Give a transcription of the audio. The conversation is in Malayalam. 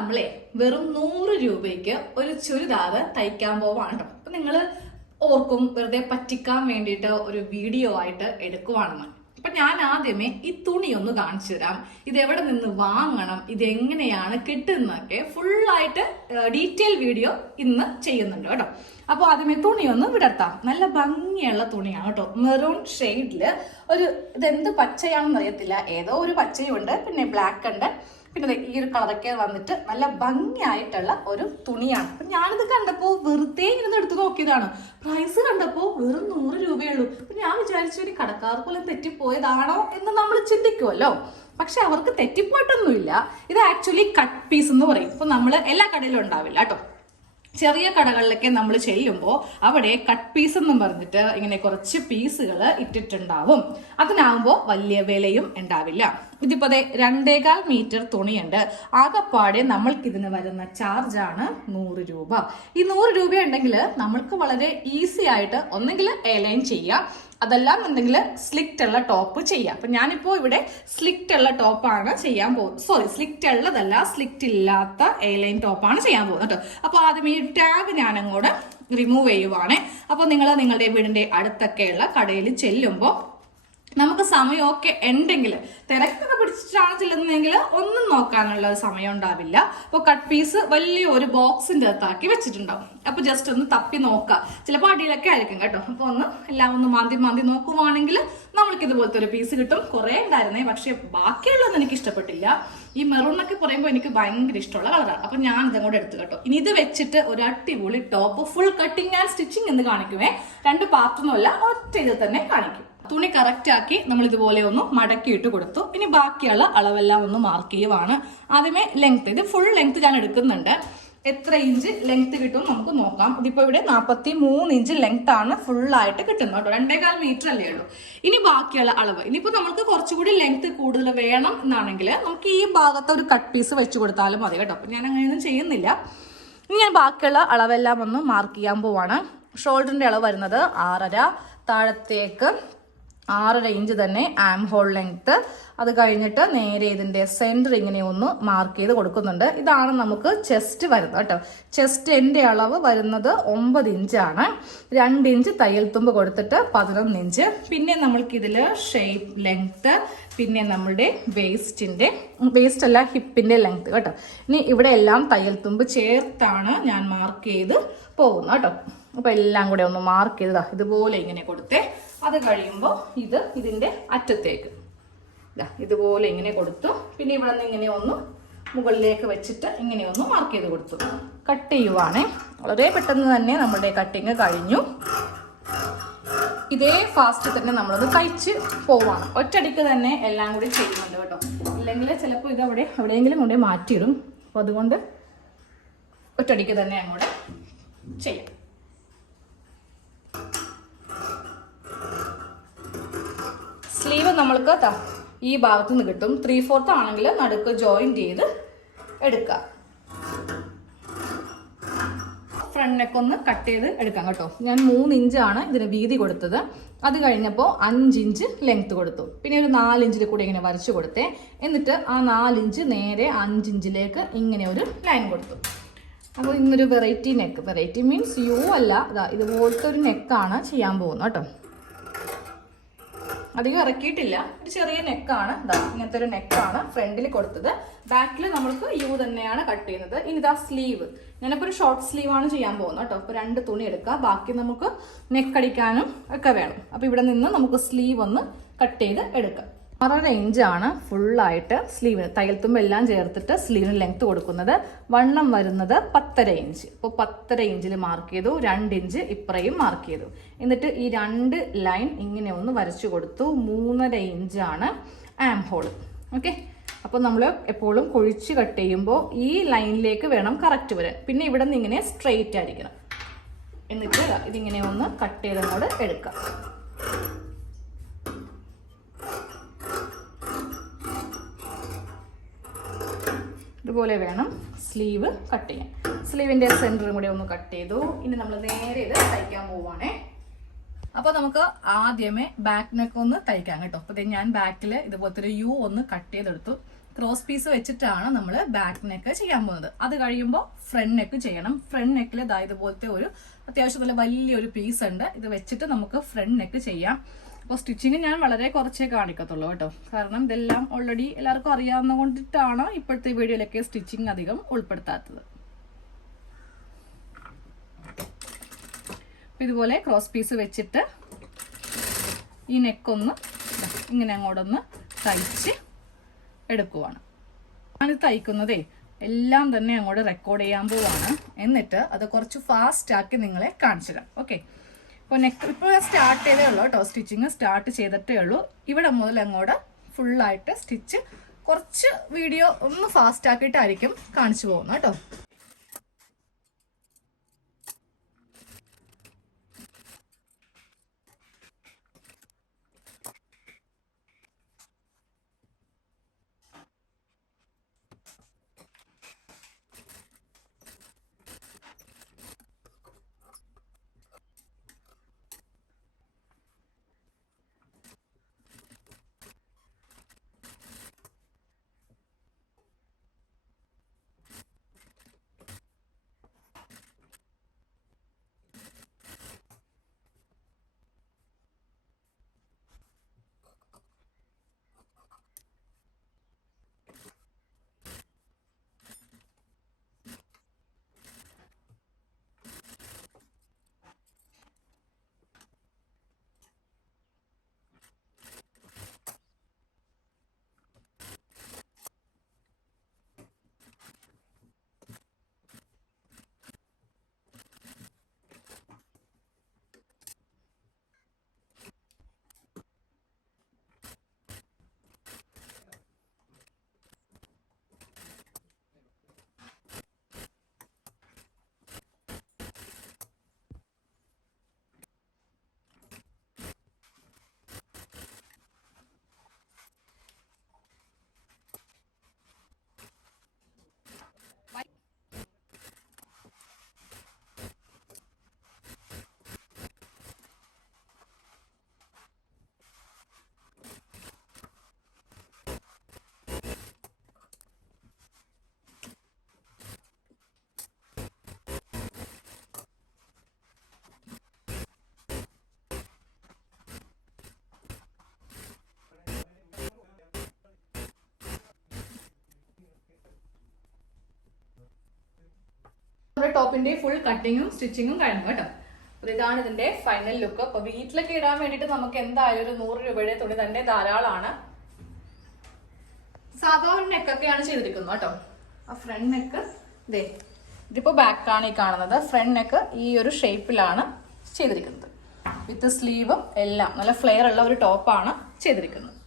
നമ്മളെ വെറും നൂറ് രൂപയ്ക്ക് ഒരു ചുരിദാർ തയ്ക്കാൻ പോവാണ് കേട്ടോ അപ്പൊ നിങ്ങൾ ഓർക്കും വെറുതെ പറ്റിക്കാൻ വേണ്ടിയിട്ട് ഒരു വീഡിയോ ആയിട്ട് എടുക്കുവാണെന്ന് അപ്പൊ ഞാൻ ആദ്യമേ ഈ തുണി ഒന്ന് കാണിച്ചു തരാം. ഇത് എവിടെ നിന്ന് വാങ്ങണം ഇത് എങ്ങനെയാണ് കിട്ടുന്നതൊക്കെ ഫുള്ളായിട്ട് ഡീറ്റെയിൽ വീഡിയോ ഇന്ന് ചെയ്യുന്നുണ്ട് കേട്ടോ. അപ്പോൾ ആദ്യമേ തുണി ഒന്ന് വിടർത്താം. നല്ല ഭംഗിയുള്ള തുണിയാണ് കേട്ടോ. മെറൂൺ ഷെയ്ഡിൽ ഒരു ഇതെന്ത് പച്ചയാണെന്ന് അറിയത്തില്ല. ഏതോ ഒരു പച്ചയുണ്ട് പിന്നെ ബ്ലാക്ക് ഉണ്ട്. പിന്നെ ഈ ഒരു കളറൊക്കെ വന്നിട്ട് നല്ല ഭംഗിയായിട്ടുള്ള ഒരു തുണിയാണ്. അപ്പൊ ഞാനിത് കണ്ടപ്പോ വെറുതെ ഇരുന്ന് എടുത്ത് നോക്കിയതാണ്. പ്രൈസ് കണ്ടപ്പോ വെറും നൂറ് രൂപയുള്ളൂ. അപ്പൊ ഞാൻ വിചാരിച്ചു കടക്കാർ പോലും തെറ്റിപ്പോയതാണോ എന്ന് നമ്മൾ ചിന്തിക്കുമല്ലോ പക്ഷെ അവർക്ക് തെറ്റിപ്പോയിട്ടൊന്നുമില്ല. ഇത് ആക്ച്വലി കട്ട് പീസ് എന്ന് പറയും. ഇപ്പൊ നമ്മൾ എല്ലാ കടയിലും ഉണ്ടാവില്ല കേട്ടോ. ചെറിയ കടകളിലൊക്കെ നമ്മൾ ചെല്ലുമ്പോൾ അവിടെ കട്ട് പീസ് എന്നും പറഞ്ഞിട്ട് ഇങ്ങനെ കുറച്ച് പീസുകൾ ഇട്ടിട്ടുണ്ടാവും. അതിനാവുമ്പോൾ വലിയ വിലയും ഉണ്ടാവില്ല. ഇതിപ്പോ രണ്ടേകാൽ മീറ്റർ തുണിയുണ്ട്. ആകപ്പാടെ നമ്മൾക്ക് ഇതിന് വരുന്ന ചാർജാണ് നൂറ് രൂപ. ഈ നൂറ് രൂപ ഉണ്ടെങ്കിൽ നമ്മൾക്ക് വളരെ ഈസി ആയിട്ട് ഒന്നെങ്കിൽ എയർലൈൻ ചെയ്യാം. അതെല്ലാം ഉണ്ടെങ്കിൽ സ്ലിക്റ്റ് ഉള്ള ടോപ്പ് ചെയ്യാം. അപ്പൊ ഞാനിപ്പോ ഇവിടെ സ്ലിക്റ്റ് ഉള്ള ടോപ്പാണ് ചെയ്യാൻ പോകുന്നത്. സോറി സ്ലിക്റ്റ് ഉള്ളതല്ല സ്ലിക്റ്റ് ഇല്ലാത്ത എലൈൻ ടോപ്പാണ് ചെയ്യാൻ പോകുന്നത് കേട്ടോ. അപ്പൊ ആദ്യം ഈ ടാഗ് ഞാൻ അങ്ങോട്ട് റിമൂവ് ചെയ്യുവാണ്. അപ്പോൾ നിങ്ങൾ നിങ്ങളുടെ വീടിന്റെ അടുത്തൊക്കെയുള്ള കടയിൽ ചെല്ലുമ്പോൾ നമുക്ക് സമയമൊക്കെ ഉണ്ടെങ്കിൽ തിരക്കൊക്കെ പിടിച്ചിട്ടാണ് ചെല്ലുന്നതെങ്കിൽ ഒന്നും നോക്കാനുള്ള ഒരു സമയം ഉണ്ടാവില്ല. അപ്പോൾ കട്ട് പീസ് വലിയ ഒരു ബോക്സിന്റെ അകത്താക്കി വെച്ചിട്ടുണ്ടാവും. അപ്പോൾ ജസ്റ്റ് ഒന്ന് തപ്പി നോക്കുക ചിലപ്പോൾ അടിയിലൊക്കെ ആയിരിക്കും കേട്ടോ. അപ്പോൾ ഒന്ന് എല്ലാം ഒന്ന് മാന്തി മാന്തി നോക്കുവാണെങ്കിൽ നമ്മൾക്ക് ഇതുപോലത്തെ ഒരു പീസ് കിട്ടും. കുറേ ഉണ്ടായിരുന്നേ പക്ഷേ ബാക്കിയുള്ളത് എനിക്ക് ഇഷ്ടപ്പെട്ടില്ല. ഈ മെറൂൺ പറയുമ്പോൾ എനിക്ക് ഭയങ്കര ഇഷ്ടമുള്ള കളറാണ് അപ്പോൾ ഞാൻ ഇതും കൂടെ എടുത്തു കേട്ടോ. ഇനി ഇത് വെച്ചിട്ട് ഒരു അടിപൊളി top full cutting and stitching എന്ന് കാണിക്കുമേ രണ്ട് പാർട്ടൊന്നുമല്ല ഒറ്റ ഇതിൽ തന്നെ കാണിക്കും. തുണി കറക്റ്റ് ആക്കി നമ്മൾ ഇതുപോലെ ഒന്ന് മടക്കിയിട്ട് കൊടുത്തു. ഇനി ബാക്കിയുള്ള അളവെല്ലാം ഒന്ന് മാർക്ക് ചെയ്യുവാണ്. ആദ്യമേ ലെങ്ത് ഇത് ഫുൾ ലെങ്ത് ഞാൻ എടുക്കുന്നുണ്ട്. എത്ര ഇഞ്ച് ലെങ്ത് കിട്ടും നമുക്ക് നോക്കാം. ഇതിപ്പോ ഇവിടെ നാൽപ്പത്തി മൂന്ന് ഇഞ്ച് ലെങ്ത് ആണ് ഫുൾ ആയിട്ട് കിട്ടുന്നത് കേട്ടോ. രണ്ടേകാൽ മീറ്റർ അല്ലേ ഉള്ളൂ. ഇനി ബാക്കിയുള്ള അളവ്. ഇനിയിപ്പോ നമുക്ക് കുറച്ചുകൂടി ലെങ്ത് കൂടുതൽ വേണം എന്നാണെങ്കിൽ നമുക്ക് ഈ ഭാഗത്ത് ഒരു കട്ട് പീസ് വെച്ച് കൊടുത്താലും മതി കേട്ടോ. അപ്പൊ ഞാൻ അങ്ങനെയൊന്നും ചെയ്യുന്നില്ല. ഇനി ഞാൻ ബാക്കിയുള്ള അളവെല്ലാം ഒന്ന് മാർക്ക് ചെയ്യാൻ പോവാണ്. ഷോൾഡറിന്റെ അളവ് വരുന്നത് ആറര താഴത്തേക്ക് ആറര ഇഞ്ച് തന്നെ ആം ഹോൾ ലെങ്ത്ത് അത് കഴിഞ്ഞിട്ട് നേരെ ഇതിന്റെ സെന്റർ ഇങ്ങനെ ഒന്ന് മാർക്ക് ചെയ്ത് കൊടുക്കുന്നുണ്ട്. ഇതാണ് നമുക്ക് ചെസ്റ്റ് വരുന്നത് കേട്ടോ. ചെസ്റ്റ് എന്റെ അളവ് വരുന്നത് ഒമ്പത് ഇഞ്ചാണ് രണ്ട് ഇഞ്ച് തയ്യൽ തുമ്പ് കൊടുത്തിട്ട് പതിനൊന്ന് ഇഞ്ച് പിന്നെ നമ്മൾക്ക് ഇതിൽ ഷേപ്പ് ലെങ്ത്ത് പിന്നെ നമ്മളുടെ വേസ്റ്റിന്റെ വേസ്റ്റ് അല്ല ഹിപ്പിന്റെ ലെങ്ത് കേട്ടോ. ഇനി ഇവിടെ എല്ലാം തയ്യൽ തുമ്പ് ചേർത്താണ് ഞാൻ മാർക്ക് ചെയ്ത് പോകുന്നത് കേട്ടോ. അപ്പൊ എല്ലാം കൂടെ ഒന്ന് മാർക്ക് ചെയ്തതാ. ഇതുപോലെ ഇങ്ങനെ കൊടുത്തേ. അത് കഴിയുമ്പോൾ ഇത് ഇതിന്റെ അറ്റത്തേക്ക്. ദാ ഇതുപോലെ ഇങ്ങനെ കൊടുത്തു. പിന്നെ ഇവിടെ നിന്ന് ഇങ്ങനെ ഒന്ന് മുകളിലേക്ക് വെച്ചിട്ട് ഇങ്ങനെ ഒന്ന് മാർക്ക് ചെയ്ത് കൊടുത്തു. കട്ട് ചെയ്യുവാണേ. വളരെ പെട്ടെന്ന് തന്നെ നമ്മുടെ കട്ടിങ് കഴിഞ്ഞു. ഇതേ ഫാസ്റ്റ് തന്നെ നമ്മളത് കഴിച്ച് പോവാണ്. ഒറ്റടിക്ക് തന്നെ എല്ലാം കൂടി ചെയ്യുന്നുണ്ട് കേട്ടോ. ഇല്ലെങ്കിൽ ചിലപ്പോൾ ഇത് അവിടെ എവിടെയെങ്കിലും കൊണ്ടുപോയി മാറ്റിയിടും. അപ്പോൾ അതുകൊണ്ട് ഒറ്റടിക്ക് തന്നെ അങ്ങോട്ട് ചെയ്യാം. സ്ലീവ് നമ്മൾക്ക് ഈ ഭാഗത്ത് നിന്ന് കിട്ടും. ത്രീ ഫോർത്ത് ആണെങ്കിൽ നടുക്ക് ജോയിന്റ് ചെയ്ത് എടുക്കുക. ഫ്രണ്ട് നെക്ക് ഒന്ന് കട്ട് ചെയ്ത് എടുക്കാം കേട്ടോ. ഞാൻ മൂന്ന് ഇഞ്ചാണ് ഇതിന് വീതി കൊടുത്തത്. അത് കഴിഞ്ഞപ്പോൾ അഞ്ച് ഇഞ്ച് ലെങ്ത് കൊടുത്തു. പിന്നെ ഒരു നാലിഞ്ചിൽ കൂടി ഇങ്ങനെ വരച്ചു കൊടുത്തേ. എന്നിട്ട് ആ നാലിഞ്ച് നേരെ അഞ്ചിഞ്ചിലേക്ക് ഇങ്ങനെ ഒരു ലൈൻ കൊടുത്തു. അപ്പോൾ ഇന്നൊരു variety neck variety means you അല്ല. ഇതാ ഇതുപോലത്തെ ഒരു നെക്കാണ് ചെയ്യാൻ പോകുന്നത് കേട്ടോ. അധികം ഇറക്കിയിട്ടില്ല. ഒരു ചെറിയ നെക്കാണ് ഇതാ ഇങ്ങനത്തെ ഒരു നെക്കാണ് ഫ്രണ്ടിൽ കൊടുത്തത്. ബാക്കിൽ നമ്മൾക്ക് യു തന്നെയാണ് കട്ട് ചെയ്യുന്നത്. ഇനി ഇതാ സ്ലീവ് ഞാനിപ്പോൾ ഒരു ഷോർട്ട് സ്ലീവ് ആണ് ചെയ്യാൻ പോകുന്നത് കേട്ടോ അപ്പോൾ രണ്ട് തുണി എടുക്കുക ബാക്കി നമുക്ക് നെക്ക് അടിക്കാനും ഒക്കെ വേണം. അപ്പോൾ ഇവിടെ നിന്ന് നമുക്ക് സ്ലീവ് ഒന്ന് കട്ട് ചെയ്ത് എടുക്കാം. ആറര ഇഞ്ചാണ് ഫുള്ളായിട്ട് സ്ലീവിന് തയ്യൽത്തുമ്പ് എല്ലാം ചേർത്തിട്ട് സ്ലീവിന് ലെങ്ത് കൊടുക്കുന്നത്. വണ്ണം വരുന്നത് പത്തര ഇഞ്ച് ഇപ്പോൾ പത്തര ഇഞ്ചിൽ മാർക്ക് ചെയ്തു. രണ്ട് ഇഞ്ച് ഇപ്പറയും മാർക്ക് ചെയ്തു. എന്നിട്ട് ഈ രണ്ട് ലൈൻ ഇങ്ങനെ ഒന്ന് വരച്ചു കൊടുത്തു. മൂന്നര ഇഞ്ചാണ് ആം ഹോൾ ഓക്കെ അപ്പോൾ നമ്മൾ എപ്പോഴും കൊഴിച്ച് കട്ട് ചെയ്യുമ്പോൾ ഈ ലൈനിലേക്ക് വേണം കറക്റ്റ് വരാൻ. പിന്നെ ഇവിടെ നിന്ന് ഇങ്ങനെ സ്ട്രെയിറ്റ് ആയിരിക്കണം. എന്നിട്ട് ഇതിങ്ങനെ ഒന്ന് കട്ട് ചെയ്തങ്ങോട്ട് എടുക്കാം. ഇതുപോലെ വേണം സ്ലീവ് കട്ട് ചെയ്യാൻ. സ്ലീവിന്റെ സെന്ററും കൂടി ഒന്ന് കട്ട് ചെയ്തു. ഇനി നമ്മൾ നേരെ ഇത് തയ്ക്കാൻ പോവാണേ. അപ്പോൾ നമുക്ക് ആദ്യമേ ബാക്ക് നെക്ക് ഒന്ന് തയ്ക്കാം കേട്ടോ. അപ്പൊ ഞാൻ ബാക്കിൽ ഇതുപോലത്തെ ഒരു യു ഒന്ന് കട്ട് ചെയ്തെടുത്തു. ക്രോസ് പീസ് വെച്ചിട്ടാണ് നമ്മൾ ബാക്ക് നെക്ക് ചെയ്യാൻ പോകുന്നത്. അത് കഴിയുമ്പോൾ ഫ്രണ്ട് നെക്ക് ചെയ്യണം. ഫ്രണ്ട് നെക്കിൽ ഇതാ ഇതുപോലത്തെ ഒരു അത്യാവശ്യം നല്ല വലിയൊരു പീസ് ഉണ്ട്. ഇത് വെച്ചിട്ട് നമുക്ക് ഫ്രണ്ട് നെക്ക് ചെയ്യാം. അപ്പോൾ സ്റ്റിച്ചിങ് ഞാൻ വളരെ കുറച്ചേ കാണിക്കത്തുള്ളൂ കേട്ടോ. കാരണം ഇതെല്ലാം ഓൾറെഡി എല്ലാവർക്കും അറിയാവുന്ന കൊണ്ടിട്ടാണ് ഇപ്പോഴത്തെ വീഡിയോയിലൊക്കെ സ്റ്റിച്ചിങ് അധികം ഉൾപ്പെടുത്താത്തത്. ഇതുപോലെ ക്രോസ് പീസ് വെച്ചിട്ട് ഈ നെക്കൊന്ന് ഇങ്ങനെ അങ്ങോട്ടൊന്ന് തയ്ച്ച് എടുക്കുവാണ്. ഞാനിത് തയ്ക്കുന്നതേ എല്ലാം തന്നെ അങ്ങോട്ട് റെക്കോർഡ് ചെയ്യാൻ പോവാണ്. എന്നിട്ട് അത് കുറച്ച് ഫാസ്റ്റ് ആക്കി നിങ്ങളെ കാണിച്ചു തരാം ഓക്കെ ഇപ്പോൾ നെക്ക് ഇപ്പോൾ സ്റ്റാർട്ട് ചെയ്തേ ഉള്ളൂ കേട്ടോ. സ്റ്റിച്ചിങ് സ്റ്റാർട്ട് ചെയ്തിട്ടേ ഉള്ളൂ. ഇവിടെ മുതൽ അങ്ങോട്ട് ഫുള്ളായിട്ട് സ്റ്റിച്ച് കുറച്ച് വീഡിയോ ഒന്ന് ഫാസ്റ്റ് ആക്കിയിട്ടായിരിക്കും കാണിച്ചു പോകുന്നത് കേട്ടോ. നമ്മുടെ ടോപ്പിന്റെ ഫുൾ കട്ടിങ്ങും സ്റ്റിച്ചിങ്ങും കഴിഞ്ഞു കേട്ടോ. അപ്പൊ ഇതാണ് ഇതിന്റെ ഫൈനൽ ലുക്ക് അപ്പൊ വീട്ടിലൊക്കെ ഇടാൻ വേണ്ടിട്ട് നമുക്ക് എന്തായാലും ഒരു നൂറ് രൂപയുടെ തുണി തന്നെ ധാരാളമാണ്. സാധാരണ നെക്കൊക്കെയാണ് ചെയ്തിരിക്കുന്നത് കേട്ടോ. ആ ഫ്രണ്ട് നെക്ക് ഇതേ ഇതിപ്പോ ബാക്കാണ് ഈ കാണുന്നത്. ഫ്രണ്ട് നെക്ക് ഈ ഒരു ഷേപ്പിലാണ് ചെയ്തിരിക്കുന്നത്. വിത്ത് സ്ലീവും എല്ലാം നല്ല ഫ്ലെയർ ഉള്ള ഒരു ടോപ്പാണ് ചെയ്തിരിക്കുന്നത്.